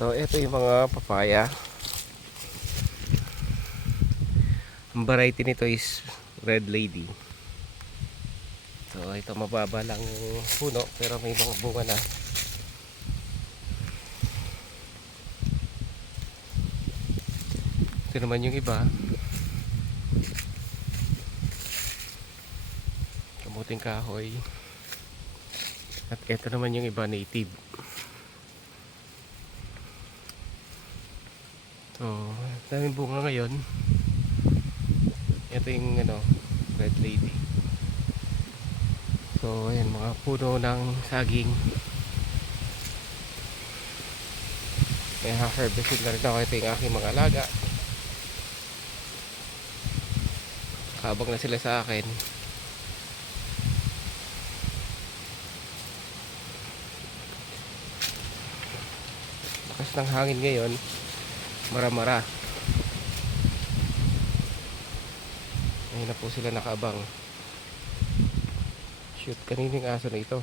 So ito yung mga papaya. Ang variety nito is Red Lady. So ito mababa lang yung puno pero may mga bunga na. Ito naman yung iba. Kamuting kahoy. At ito naman yung iba, native. So, daming bunga ngayon. Ito yung Red Lady. So, ayan, mga puno ng saging. May ha-harvestin na rin ako. Ito yung aking mga alaga. Habang na sila sa akin. Lakas ng hangin ngayon. Mara-mara. Ayun na po sila nakaabang. Shoot, kanining aso na ito.